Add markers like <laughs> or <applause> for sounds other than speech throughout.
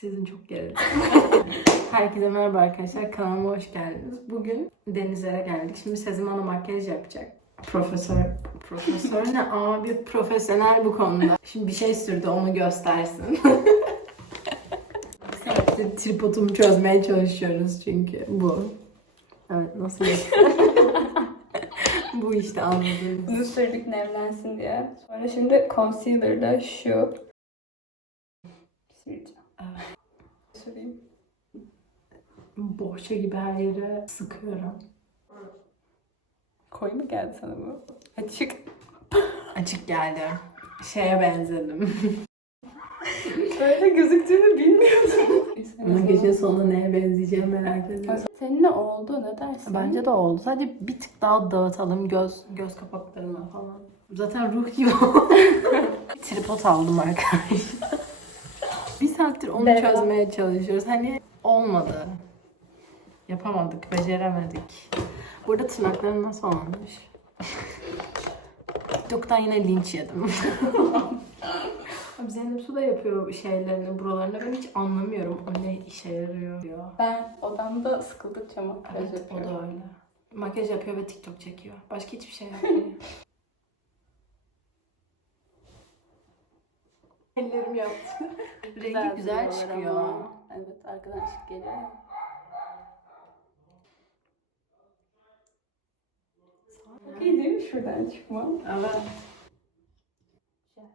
Sizin çok gerildim. <laughs> Herkese merhaba arkadaşlar. Kanalıma hoş geldiniz. Bugün denizlere geldik. Şimdi Sezim bana makyaj yapacak. Profesör, profesör ne? <laughs> Abi profesyonel bu konuda. Şimdi bir şey sürdü onu göstersin. <laughs> Sadece tripodumu çözmeye çalışıyoruz çünkü bu. Evet nasıl yapıyor? bu işte anladığınız. Uzun sürelik nemlensin diye. Sonra şimdi concealer'da şu. Süreceğim. Süreyim. Bohça gibi her yere sıkıyorum. Koyu mu geldi sana bu? Açık. Açık geldi. Şeye benzedim. <laughs> Böyle gözüktüğünü bilmiyordum. <laughs> Ama gece sonu neye benzeyeceğim merak ediyorum. Senin ne oldu? Ne dersin? Bence de oldu. Sadece bir tık daha dağıtalım göz göz kapaklarına falan. Zaten ruh gibi. <laughs> Tripod aldım arkadaşlar. Saattir onu Merhaba. çözmeye çalışıyoruz. Hani olmadı. Yapamadık, beceremedik. Burada tırnaklarım nasıl olmuş? <laughs> TikTok'tan yine linç yedim. <laughs> Abi Zeynep Su da yapıyor şeylerini buralarına. Ben hiç anlamıyorum o ne işe yarıyor diyor. Ben odamda sıkıldıkça makyaj Evet, o yapıyorum. da öyle. Makyaj yapıyor ve TikTok çekiyor. Başka hiçbir şey yapmıyor. <laughs> Ellerim yaptı. <laughs> Rengi güzel duruyorlar çıkıyor. ama. Evet arkadan ışık geliyor. ya. Çok iyi değil mi şuradan çıkmam? Evet. Güzel.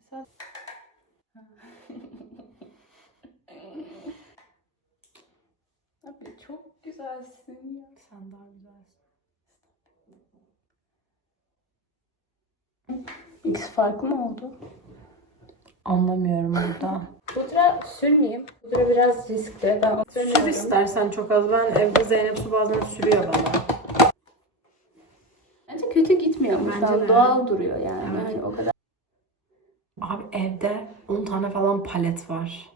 Mesela... <laughs> Abi çok güzelsin ya. Sen daha güzelsin. X farklı mı oldu? Anlamıyorum burada. Pudra sürmeyeyim. Pudra biraz riskli. Ben Sür istersen çok az. Ben evde Zeynep Su bazen sürüyor bana. Bence kötü gitmiyor? Bence de. doğal duruyor yani. Evet. Hani o kadar. Abi evde 10 tane falan palet var.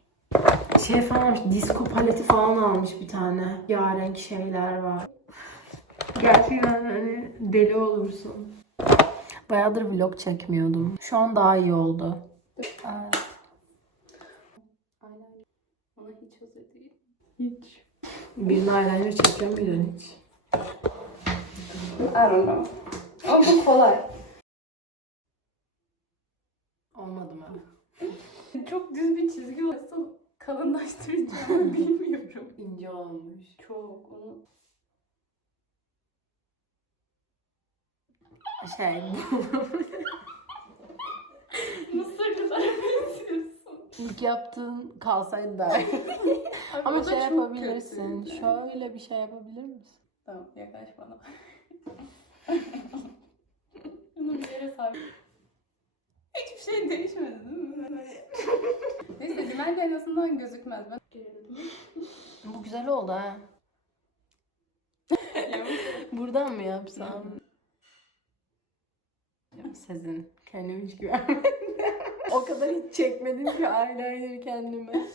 Şey falan almış, disco paleti falan almış bir tane. Yarenk şeyler var. Gerçekten hani deli olursun. Bayağıdır vlog çekmiyordum. Şu an daha iyi oldu. Evet. Ona hiç hazır değil. Hiç. Birine eyeliner çekiyor muydun hiç? I don't know. Ama bu kolay. Olmadı mı? <laughs> Çok düz bir çizgi olsa kalınlaştıracağımı <laughs> bilmiyorum. İnce olmuş. Çok. Onu... Şey, Mısırlılara benziyorsun. ilk yaptığın kalsaydı da. <laughs> Ama şey yapabilirsin. Şöyle bir şey yapabilir misin? Tamam yaklaş bana. <laughs> Bunu bir yere sabit. Hiçbir şey değişmedi değil mi? <laughs> Neyse Dimel en azından gözükmez. Ben Bu güzel oldu ha. Buradan mı yapsam? Ya Sezin, kendime hiç güvenmedim. o kadar hiç çekmedim ki eyeliner kendime.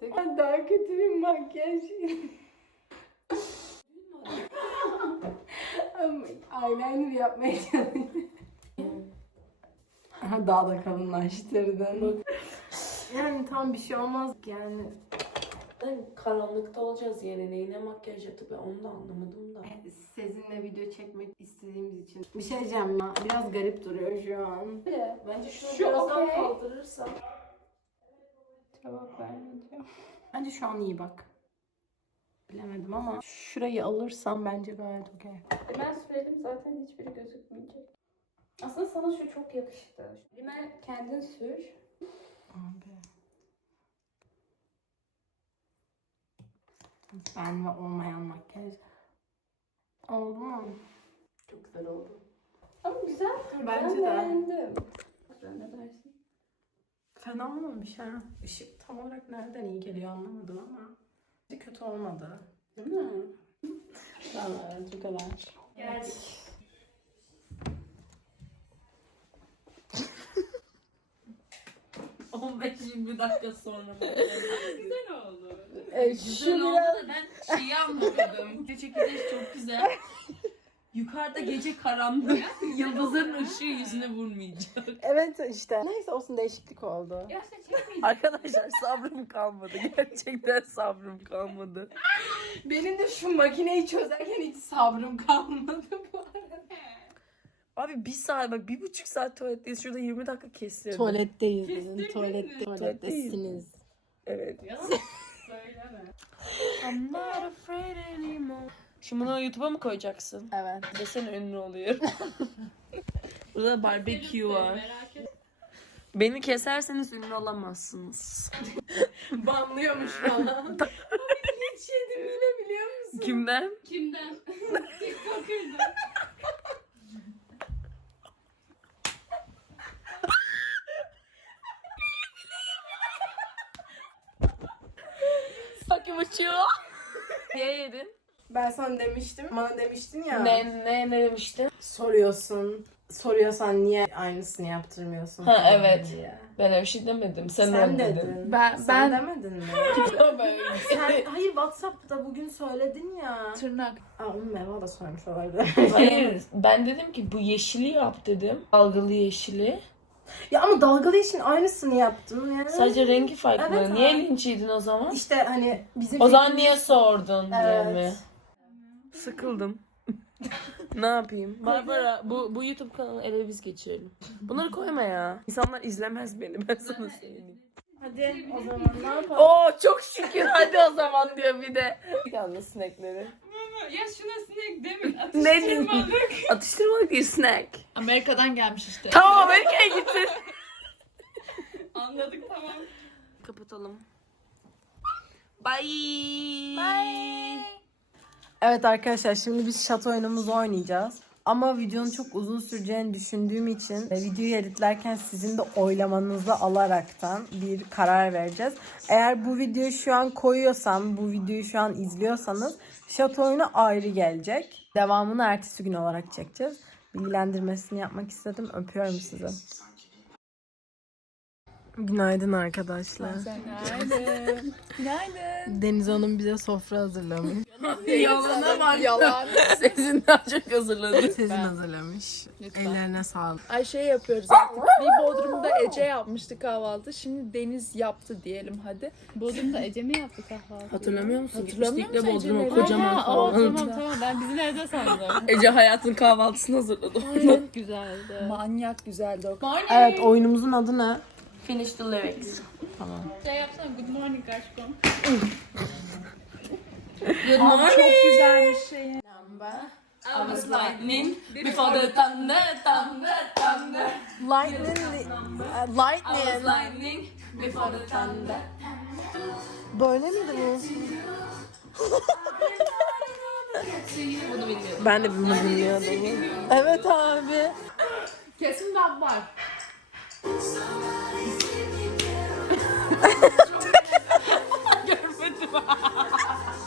Tek- daha kötü bir makyaj. Eyeliner yapmaya çalışıyorum. Aha, daha da kalınlaştırdın. Yani tam bir şey olmaz yani. Karanlıkta olacağız yani neyine makyaj yaptı ben onu da anlamadım da. Sizinle video çekmek istediğimiz için. Bir şey diyeceğim ya. Biraz garip duruyor şu an. Bence şunu Şu biraz daha okey. kaldırırsan. Cevap vermeyeceğim. Bence şu an iyi bak. Bilemedim ama şurayı alırsam bence gayet okey. Ben sürelim zaten hiçbiri gözükmeyecek. Aslında sana şu çok yakıştı. Rimel kendin sür. Abi. Ben ve olmayan makyaj. Oldu mu? Çok güzel oldu. Ama güzel. Bence ben de. beğendim. Güzel ne dersin? Fena olmamış ha. Işık tam olarak nereden iyi geliyor anlamadım ama. Hiç kötü olmadı. Değil mi? Vallahi bu kadar. Geldik. Dakika sonra. <laughs> Güzel oldu. E, güzel oldu da ben şeyi anlamadım. Video çekeceğiz çok güzel. Yukarıda gece karanlık. <laughs> Yıldızların ışığı yüzüne vurmayacak. Evet işte. Neyse olsun değişiklik oldu. Ya. Arkadaşlar sabrım kalmadı. Gerçekten sabrım kalmadı. Benim de şu makineyi çözerken hiç sabrım kalmadı. Abi bir saat bak bir buçuk saat tuvaletteyiz. Şurada 20 dakika kesiyorum. Tuvaletteyiz bizim. Tuvalette, mi? tuvalettesiniz. Evet. <laughs> Söyleme. I'm not afraid anymore. Şimdi bunu YouTube'a mı koyacaksın? Evet. Desene ünlü oluyor. <laughs> Burada barbekü var. Beni keserseniz ünlü olamazsınız. <laughs> Banlıyormuş falan. Hiç yedim yine biliyor musun? Kimden? Kimden? TikToker'dan. Fucking uçuyor. <laughs> Niye yedin? Ben sana demiştim. Bana demiştin ya. Ne, ne, ne demiştin? Soruyorsun. Soruyorsan niye aynısını yaptırmıyorsun? Ha, falan evet. diye. Ben öyle bir şey demedim. Sen, Sen öyle dedin. dedin. Ben- Sen ben- demedin mi? <laughs> Böyle. Sen, hayır Whatsapp'ta bugün söyledin ya. Tırnak. Aa, onu Meva da söylemiş olabilir. Hayır ben dedim ki bu yeşili yap dedim. Algılı yeşili. Ya ama dalgalı işin aynısını yaptın. Yani. Sadece rengi farklı. Evet, niye abi. linç yedin o zaman? İşte hani bizim O zaman niye sordun diye Evet. mi? Sıkıldım. <laughs> ne yapayım? Barbara bu, bu YouTube kanalı ele biz geçirelim. Bunları koyma ya. İnsanlar izlemez beni ben sana söyleyeyim. Hadi o zaman ne yapalım? Oo çok şükür hadi o zaman diyor bir de. Yalnız Ya şuna sinek demin atıştırmalık. Atıştırmalık bir snack. Amerika'dan gelmiş işte. Tamam Amerika'ya gitsin. <laughs> Anladık tamam. Kapatalım. Bye. Bye. Evet arkadaşlar şimdi biz şato oyunumuzu oynayacağız. Ama videonun çok uzun süreceğini düşündüğüm için videoyu editlerken sizin de oylamanızı alaraktan bir karar vereceğiz. Eğer bu videoyu şu an koyuyorsam, bu videoyu şu an izliyorsanız şato oyunu ayrı gelecek. Devamını ertesi gün olarak çekeceğiz. Bilgilendirmesini yapmak istedim. Öpüyorum sizi. Günaydın arkadaşlar. Günaydın. Günaydın. Deniz Hanım bize sofra hazırlamış. Yalana var. Yalan. <laughs> Daha çok hazırladı. Sizin hazırlamış. Lütfen. Ellerine sağlık. Ay şey yapıyoruz artık. Bir Bodrum'da Ece yapmıştı kahvaltı. Şimdi Deniz yaptı diyelim hadi. Bodrum'da Ece mi yaptı kahvaltı? Hatırlamıyor musun? Hatırlamıyor Gitmiştik de musun Bodrum'a Ece'leri? kocaman aa, kahvaltı. tamam tamam ben bizim evde sandım. <laughs> Ece hayatın kahvaltısını hazırladı. Çok <laughs> güzeldi. Manyak güzeldi o. Evet oyunumuzun adı ne? Finish the lyrics. Şey yapsana good morning aşkım. Good morning. Çok güzelmiş şey. I was lightning before the thunder, thunder, thunder. Lightning. I was Lightning. lightning before the thunder. Böyle miydi bu? Bunu bilmiyorum. Ben de bunu bilmiyordum. Evet abi. Kesin ben var. <laughs> <laughs>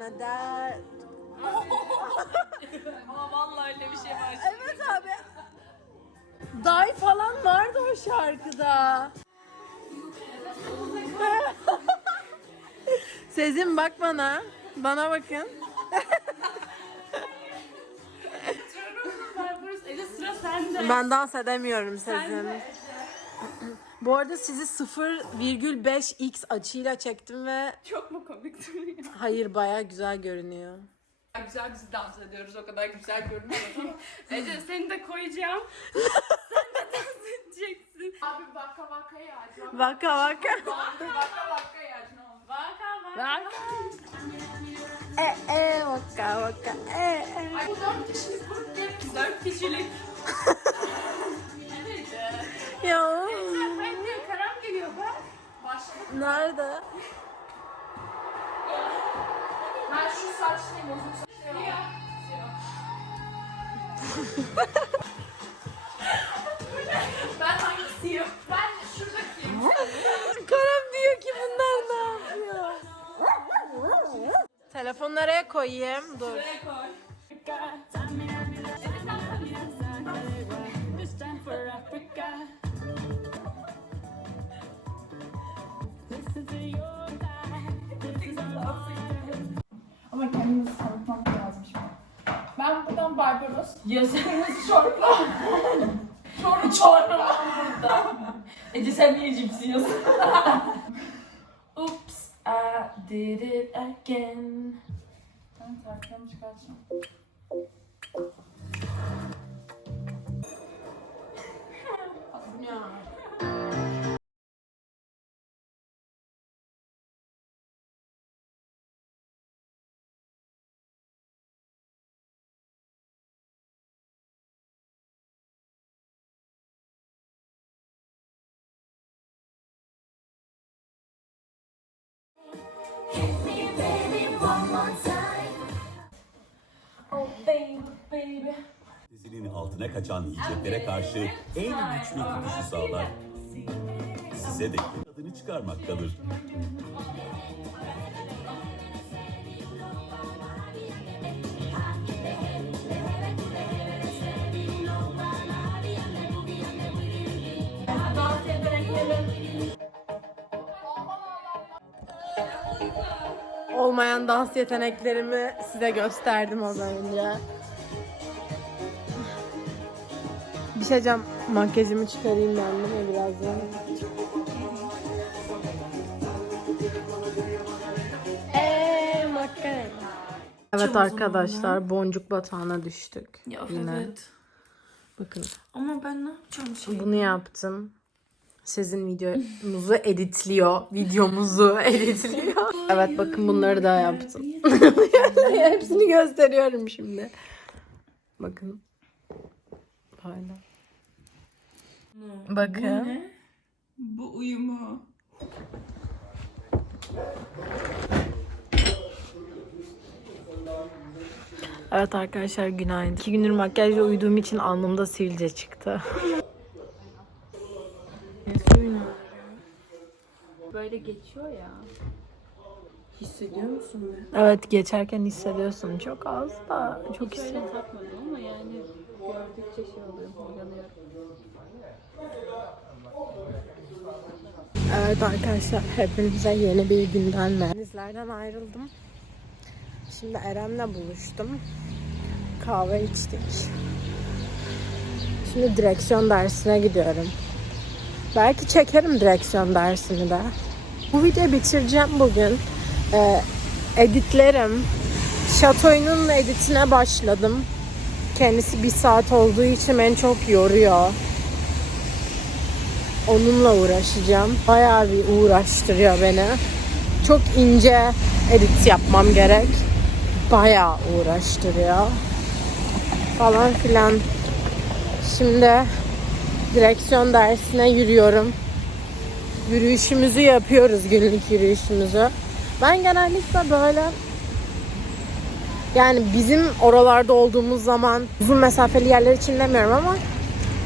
Wanna die. <laughs> Ama vallahi öyle bir şey var. Evet abi. Die falan vardı o şarkıda. <laughs> Sezin bak bana. Bana bakın. Barbaros Ece sıra sende. Ben dans edemiyorum Sezin. <laughs> Bu arada sizi 0,5x açıyla çektim ve Çok mu komik duruyor? hayır baya güzel görünüyor. Güzel güzel dans ediyoruz o kadar güzel görünüyor ama. <laughs> Ece seni de koyacağım. <laughs> Sen de dans edeceksin. Abi vaka vakayı aç. Vaka vaka. Vaka ne olur. Vaka vaka. E e vaka vaka e e. Ay bu dört kişilik grup değil. Dört kişilik. <laughs> nerede? Ben şu saçlıyım uzun saçlıyım. Ben hangisiyim? Ben şuradakiyim. Kerem diyor ki bunlar ne yapıyor? Telefonu nereye koyayım? Dur. Buraya koy. Ama kendimizi tanıtmak lazım şimdi. Ben buradan Barbaros. Ya sen Kırmızı şortlu. <laughs> Çorlu çorlu burada. <laughs> Ece sen niye cipsiyorsun? <laughs> Oops, I did it again. Ben tariflerimi çıkartacağım. Dizinin altına kaçan yiyeceklere karşı en güçlü tutuşu sağlar. Size de tadını çıkarmak kalır. Olmayan dans yeteneklerimi size gösterdim az önce. Bir şey diyeceğim. Makyajımı çıkarayım ben değil mi birazdan? Eee makyaj. Evet arkadaşlar boncuk batağına düştük. Ya Yine. evet. Bakın Ama ben ne yapacağım şimdi? bunu yaptım. Sizin videomuzu editliyor. Videomuzu <laughs> editliyor. Evet bakın bunları da yaptım. <laughs> Hepsini gösteriyorum şimdi. Bakın. Hala. Bakın. Bu uyumu. Evet arkadaşlar günaydın. İki gündür makyajla uyuduğum için alnımda sivilce çıktı. <laughs> Böyle geçiyor ya. Hissediyor musun? Evet geçerken hissediyorsun. Çok az da çok hissediyorum. Şöyle takmadım ama yani gördükçe şey oluyor, huylanıyorum. Evet arkadaşlar hepinize yeni bir günden merhaba. Denizlerden ayrıldım. Şimdi Erem'le buluştum. Kahve içtik. Şimdi direksiyon dersine gidiyorum. Belki çekerim direksiyon dersini de. Bu videoyu bitireceğim bugün. Ee, editlerim. Şatoy'un editine başladım. Kendisi bir saat olduğu için beni çok yoruyor. Onunla uğraşacağım. Bayağı bir uğraştırıyor beni. Çok ince edit yapmam gerek. Bayağı uğraştırıyor. Falan filan. Şimdi direksiyon dersine yürüyorum. Yürüyüşümüzü yapıyoruz, günlük yürüyüşümüzü. Ben genellikle böyle yani bizim oralarda olduğumuz zaman uzun mesafeli yerler için demiyorum ama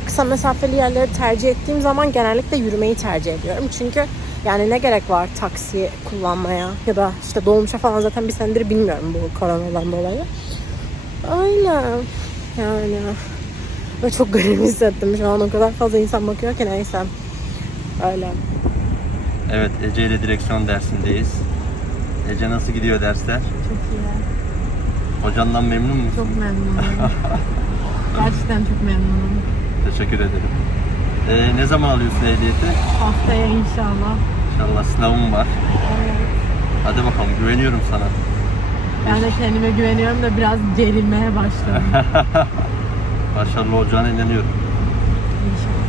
kısa mesafeli yerleri tercih ettiğim zaman genellikle yürümeyi tercih ediyorum. Çünkü yani ne gerek var taksi kullanmaya ya da işte dolmuşa falan zaten bir senedir bilmiyorum bu koronadan dolayı. Öyle yani. Ve çok garip hissettim şu an o kadar fazla insan bakıyor ki neyse. Öyle. Evet, Ece ile direksiyon dersindeyiz. Ece nasıl gidiyor dersler? Çok iyi. Hocandan memnun musun? Çok memnunum. <laughs> Gerçekten çok memnunum. Teşekkür ederim. Ee, ne zaman alıyorsun ehliyeti? Haftaya inşallah. İnşallah sınavım var. Hadi bakalım, güveniyorum sana. Ben de kendime güveniyorum da biraz gerilmeye başladım. <laughs> Başarılı olacağına inanıyorum. İnşallah.